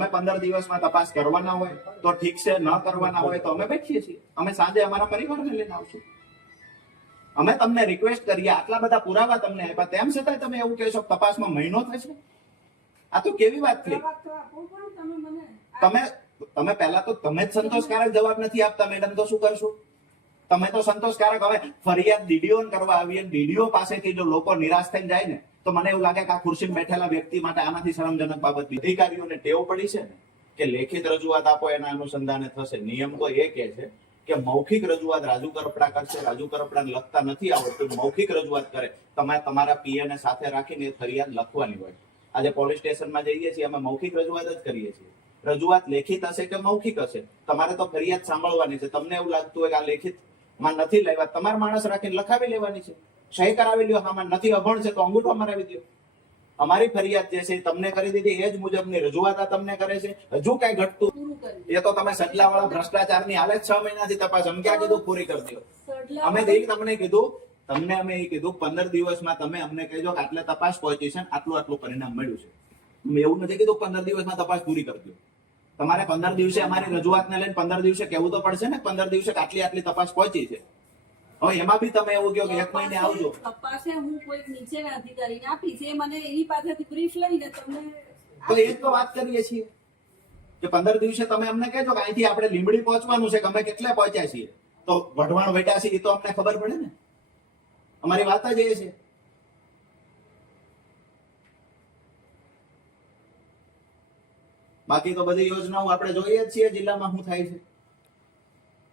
તમે પંદર દિવસમાં તપાસ કરવાના હોય તો ઠીક છે ન કરવાના હોય તો અમે બેઠીએ છીએ. અમે સાંજે અમારા પરિવારને લઈને આવશું. અમે તમને રિક્વેસ્ટ કરીએ આટલા બધા પુરાવા તમને આપ્યા. તેમ છતાં તમે એવું કહેશો તપાસમાં મહિનો થશે? આ તો કેવી વાત થઈ તમે તમે તમે પહેલા તો તમે જ સંતોષકારક જવાબ નથી આપતા મેડમ તો શું કરશો? તમે તો સંતોષકારક. હવે ફરિયાદ ડીડીઓ કરવા આવીએ ડીડીઓ પાસેથી જો લોકો નિરાશ થઈને જાય ને તો મને એવું લાગે કે આ ખુરશી બેઠેલા વ્યક્તિ માટે આનાથી શરમજનક બાબત અધિકારીઓને ટેવ પડી છે કે લેખિત રજૂઆત આપો, એના અનુસંધાને થશે. નિયમ તો એ કે છે કે મૌખિક રજૂઆત રાજુ કરપડા કરશે, રાજુ કરપડાને લખતા નથી આવડતું. મૌખિક રજૂઆત કરે. તમારે તમારા પીએને સાથે રાખીને ફરિયાદ લખવાની હોય. આજે પોલીસ સ્ટેશનમાં જઈએ છીએ અમે મૌખિક રજૂઆત જ કરીએ છીએ. રજૂઆત લેખિત હશે કે મૌખિક હશે? તમારે તો ફરિયાદ સાંભળવાની છે. તમને એવું લાગતું હોય કે આ લેખિતમાં નથી લેવા તમારા માણસ રાખીને લખાવી લેવાની છે. સહી કરાવી લ્યો આમાં નથી અભણ છે તો અંગૂઠો મરાવી દો. અમારી ફરિયાદ જે છે તમને કરી દીધી એ જ મુજબની રજૂઆત તમને કરે છે. હજુ કઈ ઘટતું એ તો તમે સડલાવાળા ભ્રષ્ટાચારની હાલે જ છ મહિનાથી તપાસ અમે ક્યાં કીધું? પૂરી કરી દો અમે તમને કીધું તમને અમે એ કીધું પંદર દિવસમાં તમે અમને કહેજો કે આટલે તપાસ પહોંચી છે આટલું આટલું પરિણામ મળ્યું છે. અમે એવું નથી કીધું પંદર દિવસમાં તપાસ પૂરી કરી દો. તમારે પંદર દિવસે અમારી રજૂઆતને લઈને પંદર દિવસે કહેવું તો પડશે ને પંદર દિવસે આટલી આટલી તપાસ પહોંચી છે. હવે એમાં બી તમે એવું કહો કે એક મહિને આવજો. તપાસે હું કોઈ નીચેના અધિકારીને મને એની પાસેથી બ્રીફ લઈને તમને તો એ તો વાત કરીએ છીએ. કે પંદર દિવસે તમે અમને કહેજો કે અહીંથી આપણે લીમડી પહોંચવાનું છે કે અમે કેટલે પહોંચ્યા છીએ. તો વઢવાણ વેટા છીએ એ તો અમને ખબર પડે ને. અમારી વાત જ એ છે. બાકી તો બધી યોજનાઓ આપણે જોઈએ જ છીએ જિલ્લામાં શું થાય છે.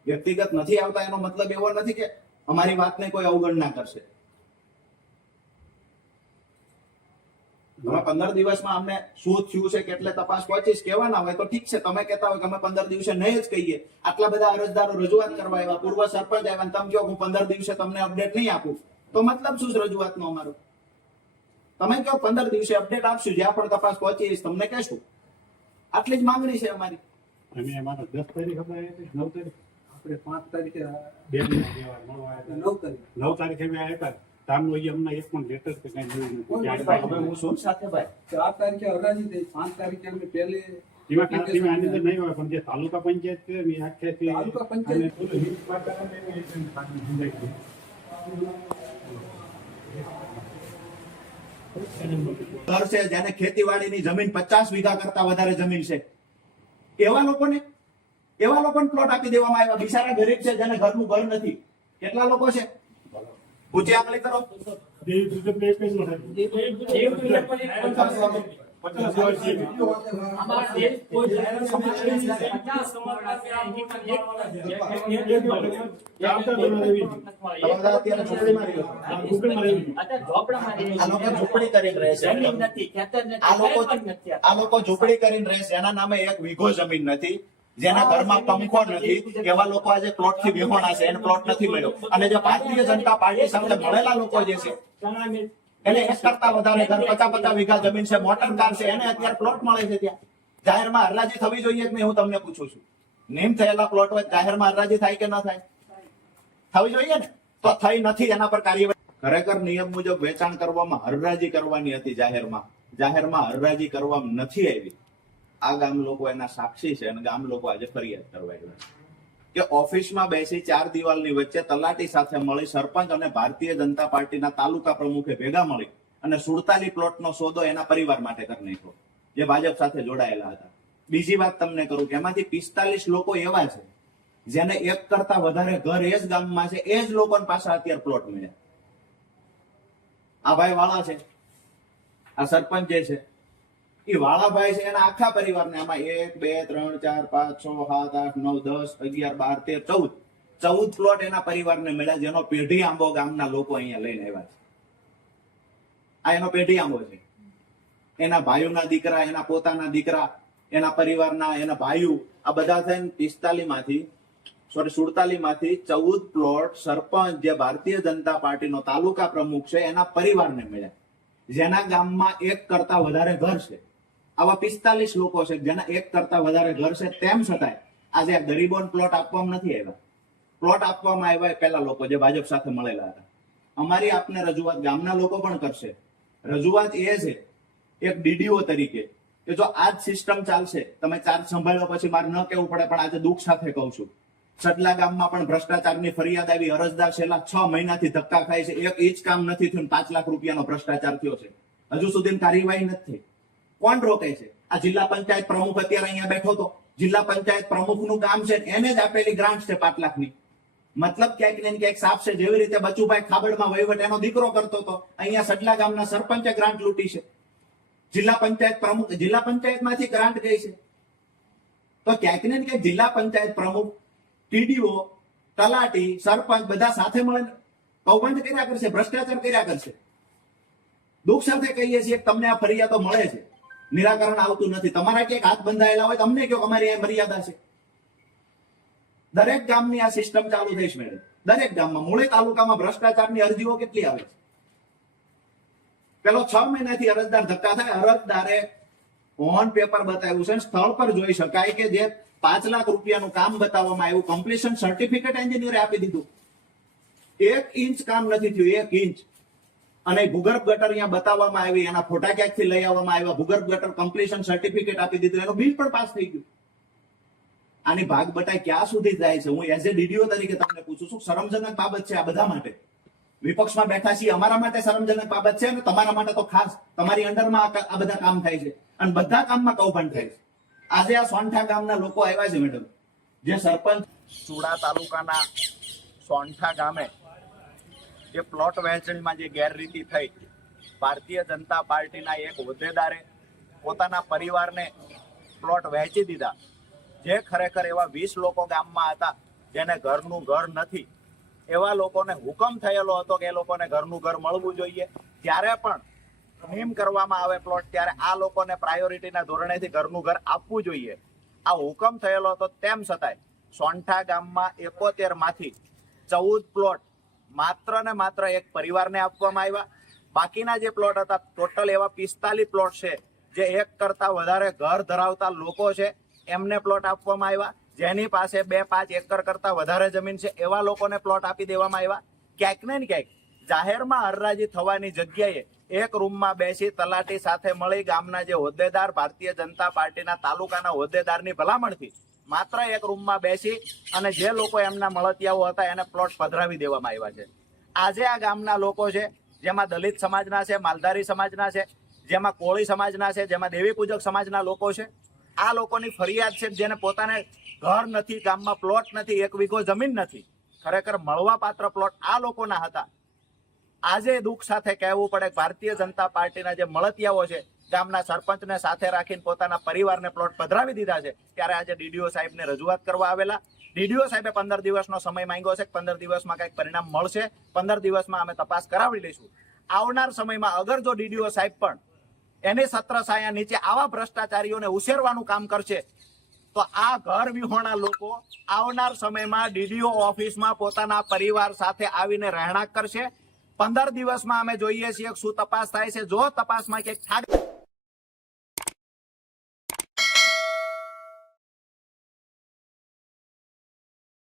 વ્યક્તિગત નથી આવતા એનો મતલબ એવો નથી કે અમારી વાતને કોઈ અવગણના કરશે. પંદર દિવસમાં અમને શું થયું છે, કેટલે તપાસ પહોંચીશ કહેવાના હોય તો ઠીક છે, તમે કહેતા હોય કે અમે પંદર દિવસે નહીં જ કહીએ. આટલા બધા અરજદારો રજૂઆત કરવા આવ્યા, પૂર્વ સરપંચ આવ્યા તમે કહો હું પંદર દિવસે તમને અપડેટ નહીં આપું. તો મતલબ શું છે રજૂઆતનો અમારો? તમે કહો પંદર દિવસે અપડેટ આપશું, જ્યાં પણ તપાસ પહોંચીશ તમને કહેશું. આટલી જ માંગણી છે અમારી. અને અમારા દસ તારીખ નવ તારીખ. આપણે પાંચ તારીખે બે મહિના જેવા મળવા આવ્યા હતા. નવ તારીખ. નવ તારીખે અમે આવ્યા હતા. તારનું હજી અમને એક પણ લેટર કે કઈ મળ્યું નથી. કોઈ ત્યારે ભાઈ, હવે હું શું સાથે ભાઈ? ચાર તારીખે હરાજી થઈ. પાંચ તારીખે અમે પહેલી એમાં ખાસ ધીમે આની અંદર નહીં હોય પણ જે તાલુકા પંચાયત છે ને એ આખેથી તાલુકા પંચાયત- અને પેલું હિત પાટાનું ને એવું એટલે ખાલી સમજાય છે. ઘર છે જેને ખેતીવાડીની જમીન પચાસ વીઘા કરતા વધારે જમીન છે. એવા લોકોને એવા લોકોને પ્લોટ આપી દેવામાં આવ્યા. બિચારા ગરીબ છે, જેને ઘરનું ઘર નથી. કેટલા લોકો છે? ઊંચી. આ લોકો ઝૂંપડી કરીને રહે છે. આ લોકો આ લોકો ઝૂંપડી કરીને રહે છે. એના નામે એક વીઘો જમીન નથી. જેના ઘરમાં પંખો નથી, એવા લોકો આજે પ્લોટથી વિહોણા છે, એને પ્લોટ નથી મળ્યો. અને જે ભારતીય જનતા પાર્ટી સાથે મળેલા લોકો જે છે, એને એક કરતા વધારે ઘર પચાસ પચાસ વીઘા જમીન છે, મોટર કાર છે, એને અત્યારે પ્લોટ મળે છે ત્યાં. જાહેરમાં હરરાજી થવી જોઈએ કે નહીં, હું તમને પૂછું છું. નિમ થયેલા પ્લોટ હોય જાહેરમાં હરરાજી થાય કે ન થાય? થવી જોઈએ ને? તો થઈ નથી, એના પર કાર્યવાહી. ખરેખર નિયમ મુજબ વેચાણ કરવામાં હરરાજી કરવાની હતી જાહેરમાં. જાહેરમાં હરરાજી કરવામાં નથી આવી. આ ગામ લોકો એના સાક્ષી છે અને ગામ લોકો આજે ફરિયાદ કરવા આવ્યા કે ઓફિસમાં બેસી ચાર દિવાલની વચ્ચે તલાટી સાથે મળી સરપંચ અને ભારતીય જનતા પાર્ટીના તાલુકા પ્રમુખે ભેગા મળી અને સુડતાલી પ્લોટનો સોદો એના પરિવાર માટે કરી નાખ્યો, જે ભાજપ સાથે જોડાયેલા હતા. બીજી વાત તમને કરું કે એમાંથી પિસ્તાલીસ લોકો એવા છે, જેને એક કરતા વધારે ઘર એ જ ગામમાં છે, એ જ લોકો પાસે અત્યારે પ્લોટ મળ્યા. આ ભાઈ વાળા છે, આ સરપંચ જે છે એ વાળાભાઈ છે એના આખા પરિવારને આમાં એક, બે, ત્રણ, ચાર, પાંચ, છ, સાત, આઠ, નવ, દસ, અગિયાર, બાર, તેર, ચૌદ. ચૌદ પ્લોટ એના પરિવારને મળ્યા જેનો પેઢી આંબો ગામના લોકો અહીંયા લઈને આવ્યા છે. આ એનો પેઢી આંબો છે. એના ભાઈઓના દીકરા, એના પોતાના દીકરા, એના પરિવારના, એના ભાઈઓ, આ બધા થઈને પિસ્તાલીસમાંથી સોરી સુડતાલીસમાંથી ચૌદ પ્લોટ સરપંચ જે ભારતીય જનતા પાર્ટીનો તાલુકા પ્રમુખ છે, એના પરિવારને મળ્યા. જેના ગામમાં એક કરતા વધારે ઘર છે. આવા પિસ્તાલીસ લોકો છે, જેના એક કરતા વધારે ઘર છે, તેમ છતાંય આજે આ ગરીબોને પ્લોટ આપવામાં નથી આવ્યા. પ્લોટ આપવામાં આવ્યા એ પેલા લોકો જે ભાજપ સાથે મળેલા હતા. અમારી આપને રજૂઆત ગામના લોકો પણ કરશે. રજૂઆત એ છે, એક ડીડીઓ તરીકે, કે જો આ જ સિસ્ટમ ચાલશે, તમે ચાર્જ સંભાળ્યો પછી મારે ન કહેવું પડે, પણ આજે દુઃખ સાથે કહું છું. સટલા ગામમાં પણ ભ્રષ્ટાચારની ફરિયાદ આવી, અરજદાર છેલ્લા છ મહિનાથી ધક્કા ખાય છે, એક ઇંચ કામ નથી થયું પાંચ લાખ રૂપિયાનો ભ્રષ્ટાચાર થયો છે. હજુ સુધી કાર્યવાહી નથી થઈ. કોણ રોકે છે? આ જિલ્લા પંચાયત પ્રમુખ અત્યારે અહીંયા બેઠો તો જિલ્લા પંચાયત પ્રમુખનું કામ છે એને જ આપેલી ગ્રાન્ટ છે પાંચ લાખની મતલબ ક્યાંક ને ક્યાંક સાફ છે. જેવી રીતે બચુભાઈ ખાબડમાં વહીવટ એનો દીકરો કરતો હતો, અહીંયા સડલા ગામના સરપંચે ગ્રાન્ટ લૂંટી છે. જિલ્લા પંચાયત પ્રમુખ, જિલ્લા પંચાયતમાંથી ગ્રાન્ટ ગઈ છે. તો ક્યાંક ને ક્યાંક જિલ્લા પંચાયત પ્રમુખ, ટીડીઓ, તલાટી, સરપંચ બધા સાથે મળીને કૌભાંડ કર્યા કરશે, ભ્રષ્ટાચાર કર્યા કરશે. દુઃખ સાથે કહીએ છીએ તમને આ ફરિયાદો મળે છે. નિરાકરણ આવતું નથી. તમારા ક્યાંક હાથ બંધાયેલા હોય, તમને કયો અમારી આ મર્યાદા છે. દરેક ગામની આ સિસ્ટમ ચાલુ થઈ છે મેડમ દરેક ગામમાં. મૂળે તાલુકામાં ભ્રષ્ટાચારની અરજીઓ કેટલી આવે છે? પેલો છ મહિનાથી અરજદાર ધક્કા થાય. અરજદારે ઓન પેપર બતાવ્યું છે સ્થળ પર જોઈ શકાય કે જે પાંચ લાખ રૂપિયાનું કામ બતાવવામાં આવ્યું. કમ્પ્લીશન સર્ટિફિકેટ એન્જિનિયરે આપી દીધું. એક ઇંચ કામ નથી થયું. એક ઇંચ. અને ભૂગર્ભ ગટર અહીંયા બતાવવામાં આવી એના ફોટા ક્યાંકથી લઈ આવવામાં આવ્યા? ભૂગર્ભ ગટર કમ્પ્લીશન સર્ટિફિકેટ આપી દીધું, એનું બિલ પણ પાસ થઈ ગયું. આની ભાગ બટાઈ ક્યાં સુધી જાય છે? હું એઝ એ ડીડીઓ તરીકે તમને પૂછું છું, શરમજનક બાબત છે આ બધા માટે. વિપક્ષમાં બેઠા છીએ, અમારા માટે શરમજનક બાબત છે અને તમારા માટે તો ખાસ. તમારી અંડરમાં આ બધા કામ થાય છે. અને બધા કામમાં કૌભાંડ થાય છે. આજે આ સોંઠા ગામના લોકો આવ્યા છે મેડમ જે સરપંચ ચુડા તાલુકાના સોંઠા ગામે જે પ્લોટ વહેંચણીમાં જે ગેરરીતિ થઈ, ભારતીય જનતા પાર્ટીના એક હોદ્દેદારે પોતાના પરિવારને પ્લોટ વહેંચી દીધા. જે ખરેખર એવા વીસ લોકો ગામમાં હતા, જેને ઘરનું ઘર નથી, એવા લોકોને હુકમ થયેલો હતો કે એ લોકોને ઘરનું ઘર મળવું જોઈએ. ત્યારે પણ નિયમ કરવામાં આવે પ્લોટ ત્યારે આ લોકોને પ્રાયોરિટીના ધોરણેથી ઘરનું ઘર આપવું જોઈએ. આ હુકમ થયેલો હતો તેમ છતાંય સોંઠા ગામમાં એકોતેરમાંથી ચૌદ પ્લોટ માત્ર ને માત્ર એક પરિવારને આપવામાં આવ્યા. બાકીના જે પ્લોટ હતા ટોટલ એવા પિસ્તાલીસ પ્લોટ છે, જે એક કરતા વધારે ઘર ધરાવતા લોકો છે, એમને પ્લોટ આપવામાં આવ્યા. જેની પાસે બે પાંચ એકર કરતા વધારે જમીન છે, એવા લોકોને પ્લોટ આપી દેવામાં આવ્યા. ક્યાંક ને ક્યાંક જાહેરમાં હરરાજી થવાની જગ્યાએ એક રૂમમાં બેસી તલાટી સાથે મળી ગામના જે હોદ્દેદાર ભારતીય જનતા પાર્ટીના તાલુકાના હોદ્દેદારની ભલામણથી માત્ર એક રૂમમાં બેસી અને જે લોકો એમના મળતિયાઓ હતા એને પ્લોટ પધરાવી દેવામાં આવ્યા છે. આજે આ ગામના લોકો છે, જેમાં દલિત સમાજના છે, માલધારી સમાજના છે, જેમાં કોળી સમાજના છે, જેમાં દેવી પૂજક સમાજના લોકો છે, આ લોકોની ફરિયાદ છે જેને પોતાને ઘર નથી, ગામમાં પ્લોટ નથી, એક વીઘો જમીન નથી, ખરેખર મળવા પાત્ર પ્લોટ આ લોકોના હતા. આજે દુઃખ સાથે કહેવું પડે ભારતીય જનતા પાર્ટીના જે મળતિયાઓ છે ગામના સરપંચને સાથે રાખીને પોતાના પરિવારને પ્લોટ પધરાવી દીધા છે. ત્યારે આજે ડીડીઓ સાહેબને રજૂઆત કરવા આવેલા. ડીડીઓ સાહેબે પંદર દિવસનો સમય માંગ્યો છે. પંદર દિવસમાં કંઈક પરિણામ મળશે. પંદર દિવસમાં અમે તપાસ કરાવી લઈશું. આવનાર સમયમાં અગર જો ડીડીઓ સાહેબ પણ એની સત્ર સાયા નીચે આવા ભ્રષ્ટાચારીઓને ઉછેરવાનું કામ કરશે, તો આ ઘર વિહોણા લોકો આવનાર સમયમાં ડીડીઓ ઓફિસમાં પોતાના પરિવાર સાથે આવીને રહેણાંક કરશે. પંદર દિવસમાં અમે જોઈએ છીએ શું તપાસ થાય છે. જો તપાસમાં ક્યાંક